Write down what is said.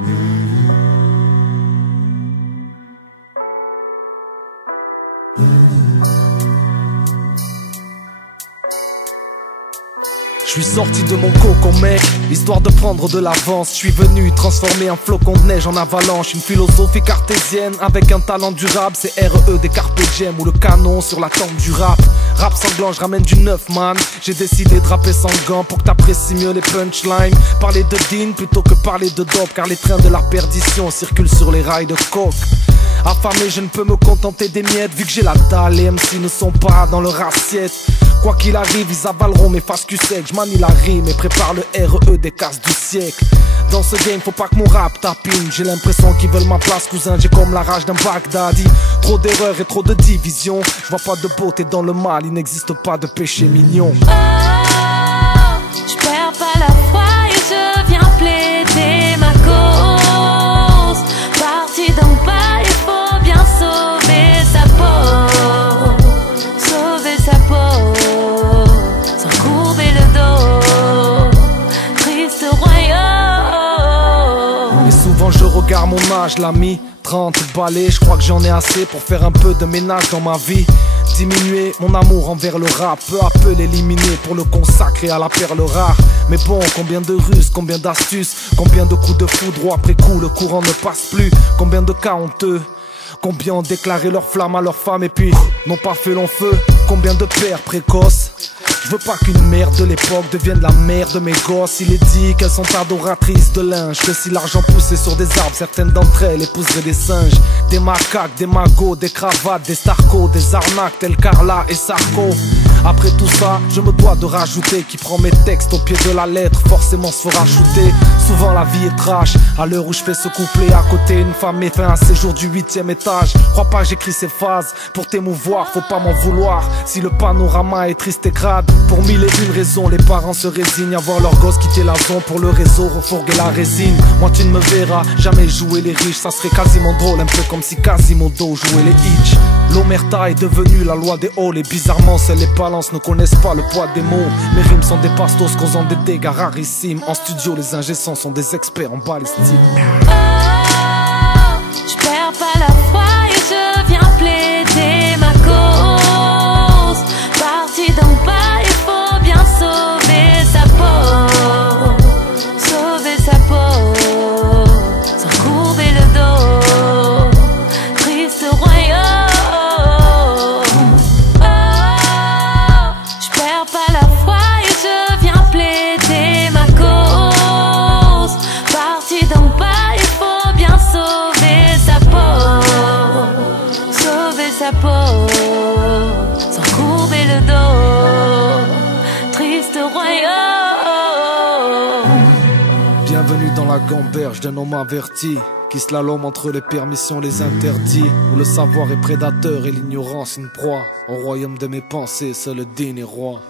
Je suis sorti de mon cocon mec, histoire de prendre de l'avance. Je suis venu transformer un flocon de neige en avalanche. Une philosophie cartésienne avec un talent durable. C'est RE des Carpe Diem ou le canon sur la tempe du rap. Rap sanglant, je ramène du neuf man. J'ai décidé de rapper sans gants pour que t'apprécies mieux les punchlines. Parler de Dean plutôt que parler de dope, car les trains de la perdition circulent sur les rails de coke. Affamé, je ne peux me contenter des miettes, vu que j'ai la dalle, les MC ne sont pas dans leur assiette. Quoi qu'il arrive, ils avaleront mes faces cul-sec. Je manie la rime et prépare le RE des casses du siècle. Dans ce game, faut pas que mon rap tapine. J'ai l'impression qu'ils veulent ma place, cousin. J'ai comme la rage d'un Baghdadi. Trop d'erreurs et trop de divisions. Je vois pas de beauté dans le mal, il n'existe pas de péché mignon. Oh, je perds pas la foi et je viens plaider ma cause. Parti d'en bas, il faut bien sauver sa peau. Sauver sa peau, sans courber le dos. Triste royaume. Mais souvent je regarde mon âge, l'ami. 30 balais, je crois que j'en ai assez pour faire un peu de ménage dans ma vie. Diminuer mon amour envers le rap, peu à peu l'éliminer pour le consacrer à la perle rare. Mais bon, combien de ruses, combien d'astuces, combien de coups de foudre après coup le courant ne passe plus. Combien de cas honteux, combien ont déclaré leur flamme à leur femme et puis n'ont pas fait long feu. Combien de pères précoces. Je veux pas qu'une mère de l'époque devienne la mère de mes gosses. Il est dit qu'elles sont adoratrices de linge, que si l'argent poussait sur des arbres, certaines d'entre elles épouseraient des singes. Des macaques, des magots, des cravates, des starcos, des arnaques tels Carla et Sarko. Après tout ça, je me dois de rajouter qui prend mes textes au pied de la lettre, forcément se fera shooter. Souvent la vie est trash, à l'heure où je fais ce couplet à côté, une femme met fin à ses jours du 8e étage. Crois pas que j'écris ces phases pour t'émouvoir, faut pas m'en vouloir. Si le panorama est triste et crade, pour mille et une raisons, les parents se résignent à voir leur gosse quitter la zone pour le réseau, refourguer la résine. Moi tu ne me verras jamais jouer les riches, ça serait quasiment drôle, un peu comme si Quasimodo jouait les hitch. L'omerta est devenue la loi des halls et bizarrement seules les balances ne connaissent pas le poids des mots. Mes rimes sont des pastos causant des dégâts rarissimes. En studio les ingé-sons sont des experts en balistique. Oh, je perds pas la foi et je viens plaider ma cause. Parti d'en bas, il faut bien sauver sa peau. Sauver sa peau, sans courber le dos. Triste royaume. Oh, je perds pas la foi et je viens plaider ma cause. Parti d'en bas, il faut bien sauver sa peau. Sauver sa peau, sans courber le dos. Triste royaume. Bienvenue dans la gamberge d'un homme averti qui slalome entre les permissions, les interdits, où le savoir est prédateur et l'ignorance une proie. Au royaume de mes pensées, seul le Dean est roi.